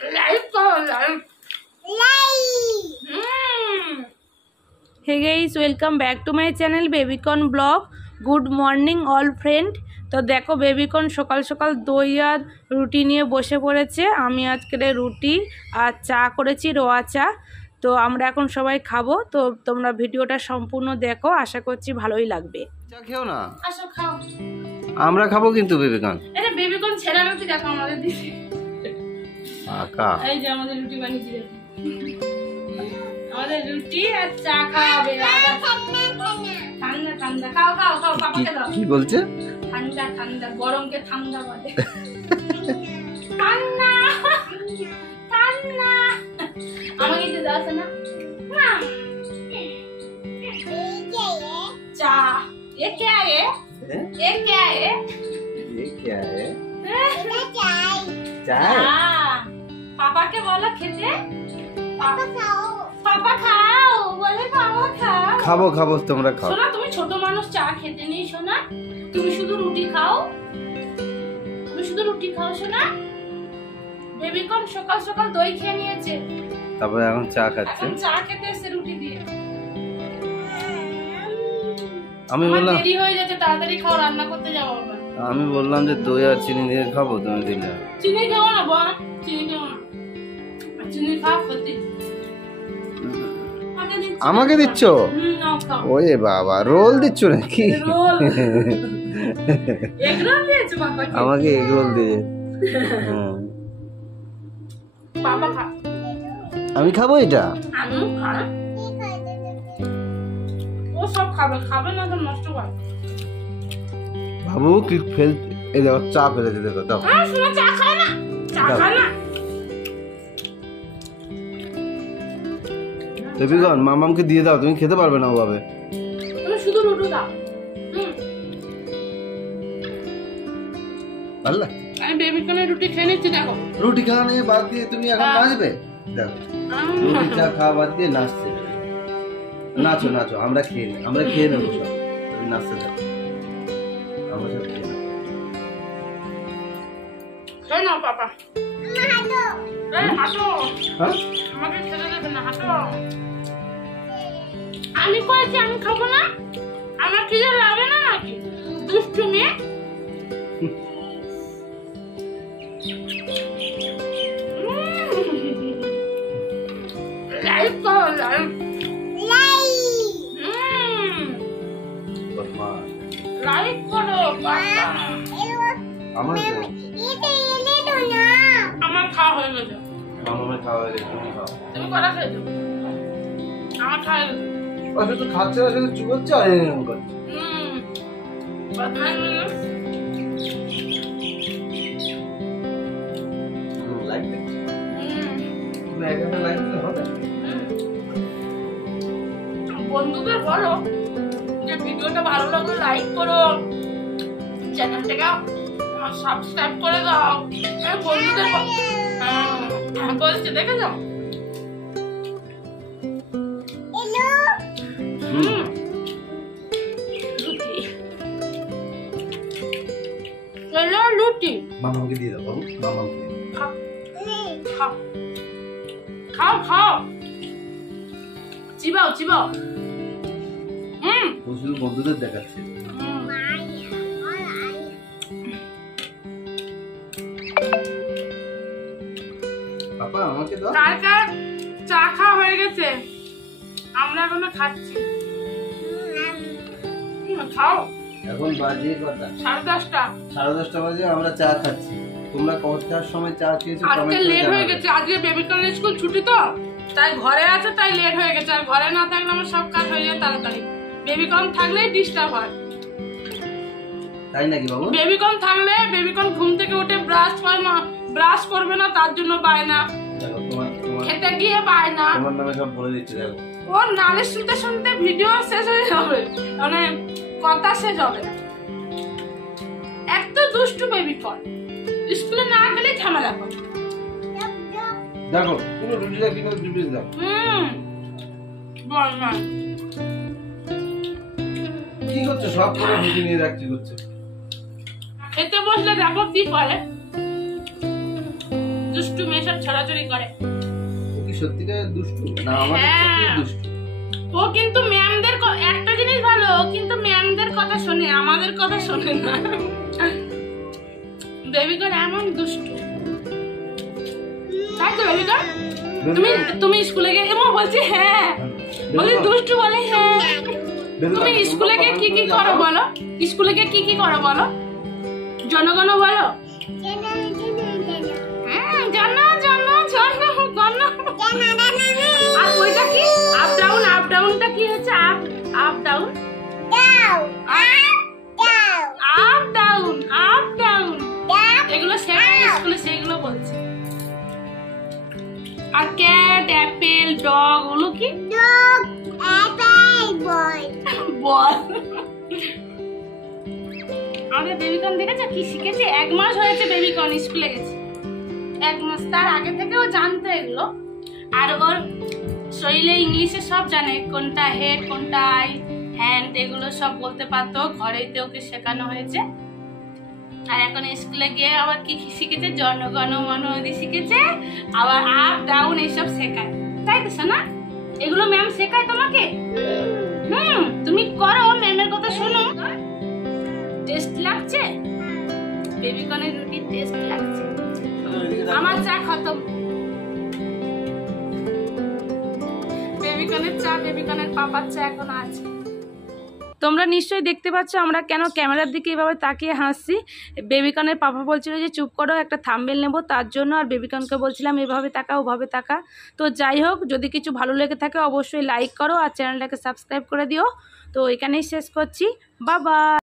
Hey guys, welcome back to my channel Babycon Blog. Good morning all friend. তো দেখো baby corn সকাল সকাল দই আর রুটি নিয়ে বসে পড়েছে। আমি আজকে রুটি আর চা করেছি, রোয়া চা। তো আমরা এখন সবাই খাবো, তো তোমরা ভিডিওটা সম্পূর্ণ দেখো, আশা করছি ভালোই লাগবে। চা খেও না, আসো খাও। আমরা খাবো কিন্তু বেবিকন। আরে বেবিকন ছেড়ে রুটি দেখো আমাদের দিদি। আকা এই যে আমাদের রুটি বানিয়েছি দেখো। আমাদের রুটি আর চা খাওয়াবে। ঠান্ডা ঠান্ডা খাও খাও খাও, পাপাকে দাও। কি বলছে? ঠান্ডা ঠান্ডা, গরমকে ঠান্ডা বলে। ঠান্ডা ঠান্ডা আমাকে দিতে দাও না। चा ये क्या है? ये क्या है? ये क्या है? चाय। चाय? पापा के बोलो खेते? पापा खाओ। पापा खाओ बोले पापा खाओ। খাবো খাবো, তোমরা খাও। শোনা তুমি ছোট মানুষ, চা খেতে নেই শোনা, তুমি শুধু রুটি খাও, তুমি শুধু রুটি খাও শোনা। বেবিকন সকাল সকাল দই খেয়ে নিয়েছে, তারপরে এখন চা খাচ্ছে। এখন চা খেতে এসে রুটি দিয়ে। আমি বললাম দেরি হয়ে যাচ্ছে, তাড়াতাড়ি খাও, রান্না করতে যাবো আবার। আমি বললাম যে দই আর চিনি দিয়ে খাবো, তুমি দিলে। চিনি খাও না বোন, চিনি খাও না, চিনি খাও ফতি। আমাকে দিচ্ছ? ওরে বাবা, রোল দিচ্ছ নাকি? রোল এগ রোল দিয়েছো বাবাকে? আমাকে এগ রোল দিয়ে। বাবা খা। আমি খাবো এটা? আমি খাই। ও সব খাবে, খাবে না তো নষ্ট করে। বাবু কি ফেল, এই দেখো চা ফেলে দিতে দাও। শোনা চা খায় না, চা খায় না। বেবিকন মামামকে দিয়ে দাও, তুমি খেতে পারবে না ওভাবে। তুমি শুধু রুটি দাও। আল্লাহ, আমি বেবিকনের রুটি খেয়ে নিচ্ছি দেখো। রুটি খাওয়া নিয়ে বাদ দিয়ে তুমি এখন নাচবে? দেখো রুটি চা খাওয়া বাদ দিয়ে নাচছে। নাচো নাচো, আমরা খেয়ে নিই, আমরা খেয়ে নেবো সব, তুমি নাচতে থাকো, আমরা সব খেয়ে নেবো। শোনো পাপা, হাঁটো। হ্যাঁ, আমাকে খেতে দেবে না, হাঁটো। আমি কয়েছি আমি খাবো না, আমার খিদে লাগে না নাকি? দুষ্টু মেয়ে। লাইক করো, লাইক লাইক করো। আমার আমার খাওয়া হয়ে গেছে। মামামের খাওয়া হয়ে গেছে, তুমি খাও। তুমি কটা খেয়েছো? আমার খাওয়া হয়ে গেছে। ও শুধু খাচ্ছে না, শুধু চুবোচ্ছে আর এরকম করছে। লাইক দিচ্ছি, তুমি এখানে লাইক দিতে হবে। বন্ধুদের বলো যে ভিডিওটা ভালো লাগলে লাইক করো, চ্যানেলটাকে সাবস্ক্রাইব করে দাও। বন্ধুদের বলছে দেখে যাও। লুটি মামাকে দিয়ে দাও বাবু, মামাকে দিয়ে দাও। খাও খাও খাও, চিবাও চিবাও। ও শুধু বন্ধুদের দেখাচ্ছে। পাপা আমাকে দাও। কার কার চা খাওয়া হয়ে গেছে? আমরা এখনো খাচ্ছি। খাও। এখন বাজে কটা? 10:30। 10:30 বাজে, আমরা চা খাচ্ছি। তোমরা কটার সময় চা খেয়েছো? আজকে লেট হয়ে গেছে, আজকে বেবিকনের স্কুল ছুটি তো, তাই ঘরে আছে, তাই লেট হয়ে গেছে। আর ঘরে না থাকলে আমার সব কাজ হয়ে যায় তাড়াতাড়ি। বেবিকন থাকলেই ডিস্টার্ব হয়। তাই নাকি বাবু? বেবিকন থাকলে বেবিকন ঘুম থেকে উঠে ব্রাশ করবে না, তার জন্য বায়না। দেখো তোমার খেতে গিয়ে বায়না। তোমার নামে সব বলে দিচ্ছি। দেখো ওর নালিশ শুনতে শুনতে ভিডিও শেষ হয়ে যাবে, মানে কথা শেষ হবে না। এত দুষ্টু বেবিকন, স্কুলে না গেলে ঝামেলা করে। দেখো পুরো রুটিটা কিনে দুপিস দাও। বল না কি করছো? সব করে রুটি নিয়ে রাখছি করছো। খেতে বসলে দেখো কি করে, দুষ্টু মেয়ে সব ছড়াছড়ি করে। ও কি সত্যিকার দুষ্টু না আমাদের হ্যাঁ। চোখে দুষ্টু? ও কিন্তু ম্যামদের একটা জিনিস ভালো, ও কিন্তু ম্যামদের কথা শোনে, আমাদের কথা শোনে না। বেবিকন এমন দুষ্টু, তাই তো বেবিকন? তুমি স্কুলে গিয়ে এমন বলছি হ্যাঁ, বলি দুষ্টু বলে হ্যাঁ। তুমি স্কুলে গিয়ে কি কি করো বলো? স্কুলে গিয়ে কি কি করো বলো? জনগণ বলো। আর ওইটা কি আপ ডাউন? আপ ডাউনটা কি হচ্ছে? Up up down up down up down এগুলো স্কুলে সেগুলো বলছে। আর ক্যাট, অ্যাপেল, ডগ ওগুলো কি? বল। আমাদের বেবিকন দেখেছে কি শিখেছে? 1 মাস হয়েছে বেবিকন স্কুলে গেছে, 1 মাস। তার আগে থেকে ও জানতো এগুলো। আর ওর শরীরে ইংলিশে সব জানে, কোনটা হেড কোনটা আই হ্যান্ড এগুলো সব বলতে পারতো, ঘরেতে ওকে শেখানো হয়েছে। আর এখন স্কুলে গিয়ে আবার কি শিখেছে? জনগণ মন শিখেছে, আবার আপ ডাউন এইসব শেখায়, তাই তো শোনা? এগুলো ম্যাম শেখায় তোমাকে? তুমি করো, ম্যামের কথা শোনো। টেস্ট লাগছে বেবিকনের রুটি, টেস্ট লাগছে। আমার চা খতম। বেবিকনের চা, বেবিকনের পাপার চা এখন আছে। তোমরা নিশ্চয়ই দেখতে পাচ্ছ আমরা কেন ক্যামেরার দিকে এভাবে তাকিয়ে হাসছি। বেবিকনের পাপা বলছিল যে চুপ করো, একটা থাম্বনেল নেব, তার জন্য। আর বেবিকনকে বলছিলাম এভাবে তাকা ওভাবে তাকা। তো যাই হোক, যদি কিছু ভালো লেগে থাকে অবশ্যই লাইক করো আর চ্যানেলটাকে সাবস্ক্রাইব করে দিও। তো এখানেই শেষ করছি, বাই বাই।